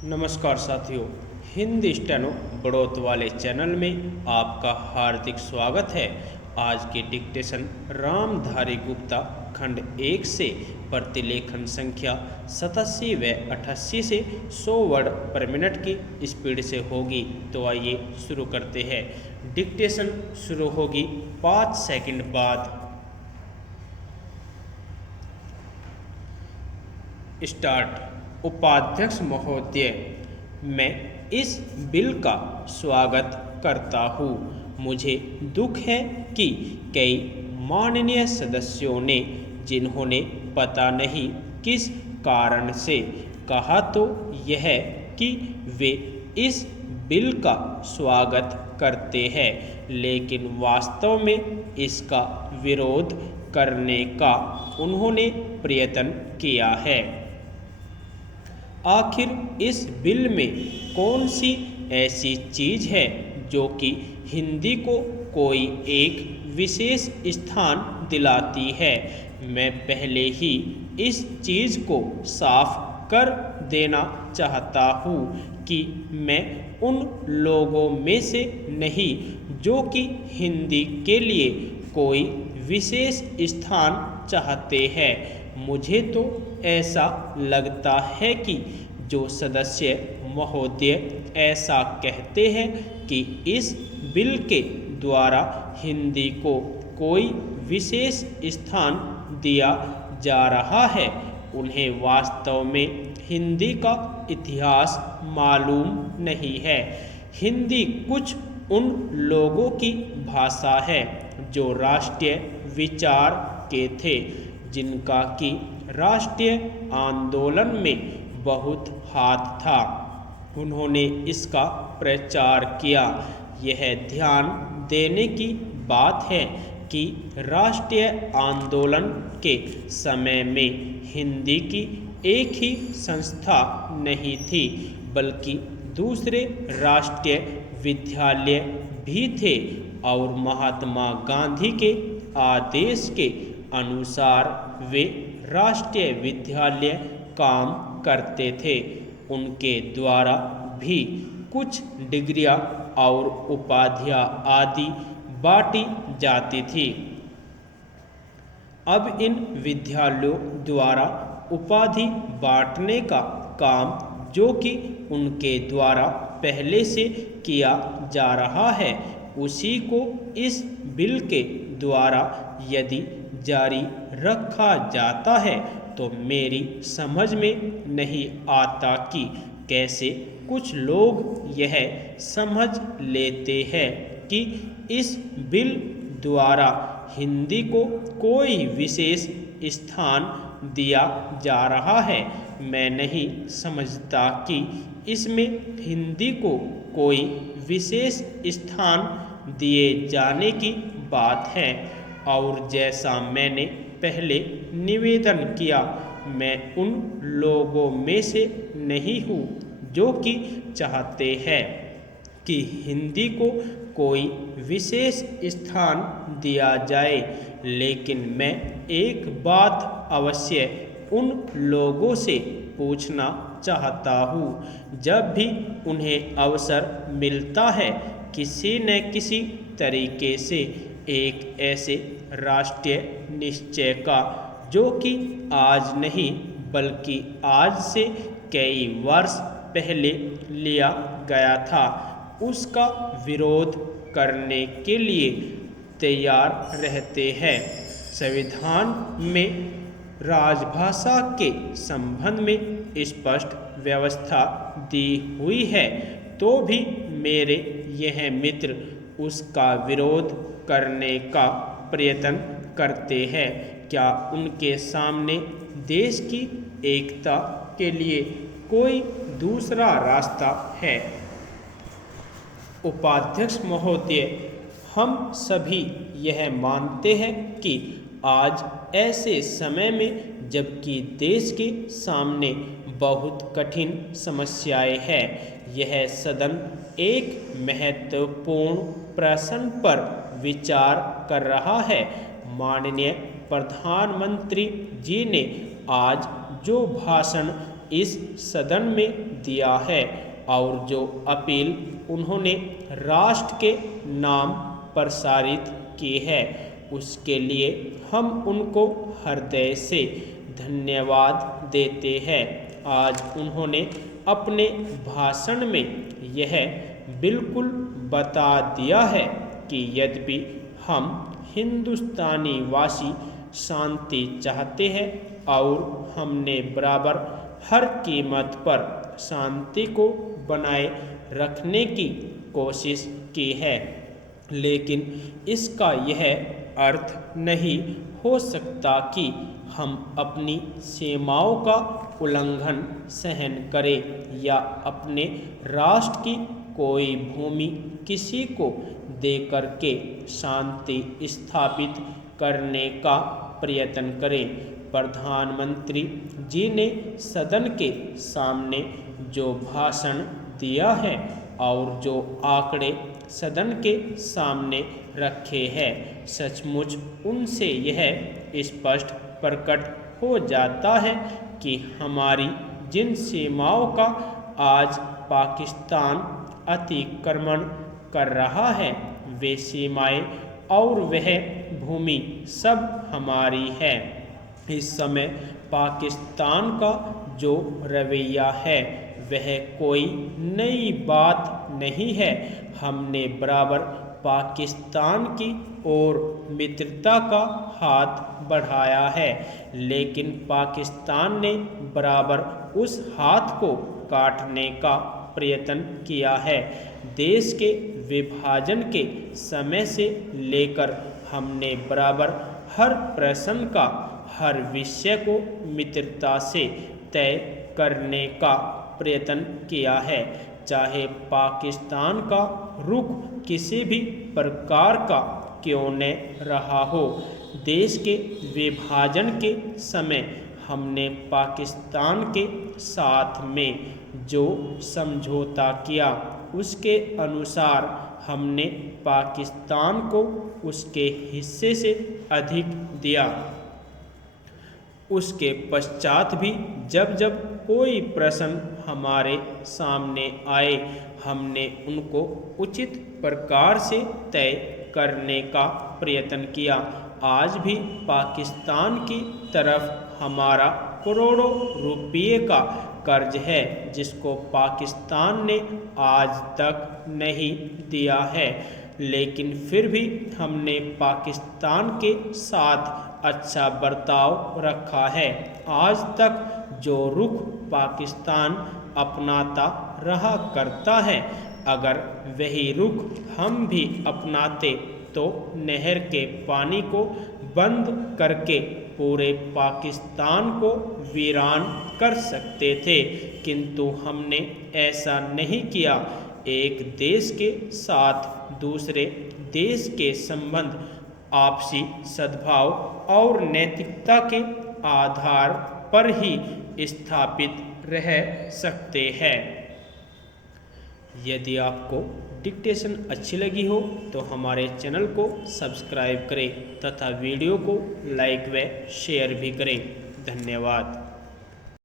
नमस्कार साथियों, हिंदी स्टेनो बढ़ोत वाले चैनल में आपका हार्दिक स्वागत है। आज के डिक्टेशन रामधारी गुप्ता खंड 1 से प्रतिलेखन संख्या 87 व 88 से 100 वर्ड पर मिनट की स्पीड से होगी। तो आइए शुरू करते हैं। डिक्टेशन शुरू होगी 5 सेकंड बाद। स्टार्ट। उपाध्यक्ष महोदय, मैं इस बिल का स्वागत करता हूँ। मुझे दुख है कि कई माननीय सदस्यों ने, जिन्होंने पता नहीं किस कारण से कहा तो यह कि वे इस बिल का स्वागत करते हैं, लेकिन वास्तव में इसका विरोध करने का उन्होंने प्रयत्न किया है। आखिर इस बिल में कौन सी ऐसी चीज़ है जो कि हिंदी को कोई एक विशेष स्थान दिलाती है? मैं पहले ही इस चीज़ को साफ कर देना चाहता हूँ कि मैं उन लोगों में से नहीं जो कि हिंदी के लिए कोई विशेष स्थान चाहते हैं। मुझे तो ऐसा लगता है कि जो सदस्य महोदय ऐसा कहते हैं कि इस बिल के द्वारा हिंदी को कोई विशेष स्थान दिया जा रहा है, उन्हें वास्तव में हिंदी का इतिहास मालूम नहीं है। हिंदी कुछ उन लोगों की भाषा है जो राष्ट्रीय विचार के थे, जिनका कि राष्ट्रीय आंदोलन में बहुत हाथ था। उन्होंने इसका प्रचार किया। यह ध्यान देने की बात है कि राष्ट्रीय आंदोलन के समय में हिंदी की एक ही संस्था नहीं थी, बल्कि दूसरे राष्ट्रीय विद्यालय भी थे और महात्मा गांधी के आदेश के अनुसार वे राष्ट्रीय विद्यालय काम करते थे। उनके द्वारा भी कुछ डिग्रियां और उपाधियां आदि बांटी जाती थी। अब इन विद्यालयों द्वारा उपाधि बांटने का काम, जो कि उनके द्वारा पहले से किया जा रहा है, उसी को इस बिल के द्वारा यदि जारी रखा जाता है तो मेरी समझ में नहीं आता कि कैसे कुछ लोग यह समझ लेते हैं कि इस बिल द्वारा हिंदी को कोई विशेष स्थान दिया जा रहा है। मैं नहीं समझता कि इसमें हिंदी को कोई विशेष स्थान दिए जाने की बात है। और जैसा मैंने पहले निवेदन किया, मैं उन लोगों में से नहीं हूँ जो कि चाहते हैं कि हिंदी को कोई विशेष स्थान दिया जाए, लेकिन मैं एक बात अवश्य उन लोगों से पूछना चाहता हूँ। जब भी उन्हें अवसर मिलता है किसी न किसी तरीके से एक ऐसे राष्ट्रीय निश्चय का, जो कि आज नहीं बल्कि आज से कई वर्ष पहले लिया गया था, उसका विरोध करने के लिए तैयार रहते हैं। संविधान में राजभाषा के संबंध में स्पष्ट व्यवस्था दी हुई है, तो भी मेरे यह मित्र उसका विरोध करने का प्रयत्न करते हैं। क्या उनके सामने देश की एकता के लिए कोई दूसरा रास्ता है? उपाध्यक्ष महोदय, हम सभी यह मानते हैं कि आज ऐसे समय में जबकि देश के सामने बहुत कठिन समस्याएं हैं, यह सदन एक महत्वपूर्ण प्रश्न पर विचार कर रहा है। माननीय प्रधानमंत्री जी ने आज जो भाषण इस सदन में दिया है और जो अपील उन्होंने राष्ट्र के नाम प्रसारित की है उसके लिए हम उनको हृदय से धन्यवाद देते हैं। आज उन्होंने अपने भाषण में यह बिल्कुल बता दिया है कि यद्यपि हम हिंदुस्तानी वासी शांति चाहते हैं और हमने बराबर हर कीमत पर शांति को बनाए रखने की कोशिश की है, लेकिन इसका यह अर्थ नहीं हो सकता कि हम अपनी सीमाओं का उल्लंघन सहन करें या अपने राष्ट्र की कोई भूमि किसी को देकर के शांति स्थापित करने का प्रयत्न करें। प्रधानमंत्री जी ने सदन के सामने जो भाषण दिया है और जो आंकड़े सदन के सामने रखे हैं, सचमुच उनसे यह स्पष्ट प्रकट हो जाता है कि हमारी जिन सीमाओं का आज पाकिस्तान अतिक्रमण कर रहा है वे सीमाएं और वह भूमि सब हमारी है। इस समय पाकिस्तान का जो रवैया है वह कोई नई बात नहीं है। हमने बराबर पाकिस्तान की ओर मित्रता का हाथ बढ़ाया है, लेकिन पाकिस्तान ने बराबर उस हाथ को काटने का प्रयत्न किया है। देश के विभाजन के समय से लेकर हमने बराबर हर प्रश्न का, हर विषय को मित्रता से तय करने का प्रयत्न किया है, चाहे पाकिस्तान का रुख किसी भी प्रकार का क्यों न रहा हो। देश के विभाजन के समय हमने पाकिस्तान के साथ में जो समझौता किया उसके अनुसार हमने पाकिस्तान को उसके हिस्से से अधिक दिया। उसके पश्चात भी जब जब कोई प्रश्न हमारे सामने आए हमने उनको उचित प्रकार से तय करने का प्रयत्न किया। आज भी पाकिस्तान की तरफ हमारा करोड़ों रुपये का कर्ज है जिसको पाकिस्तान ने आज तक नहीं दिया है, लेकिन फिर भी हमने पाकिस्तान के साथ अच्छा बर्ताव रखा है। आज तक जो रुख पाकिस्तान अपनाता रहा करता है, अगर वही रुख हम भी अपनाते तो नहर के पानी को बंद करके पूरे पाकिस्तान को वीरान कर सकते थे, किंतु हमने ऐसा नहीं किया। एक देश के साथ दूसरे देश के संबंध आपसी सद्भाव और नैतिकता के आधार पर ही स्थापित रह सकते हैं। यदि आपको डिक्टेशन अच्छी लगी हो तो हमारे चैनल को सब्सक्राइब करें तथा वीडियो को लाइक व शेयर भी करें। धन्यवाद।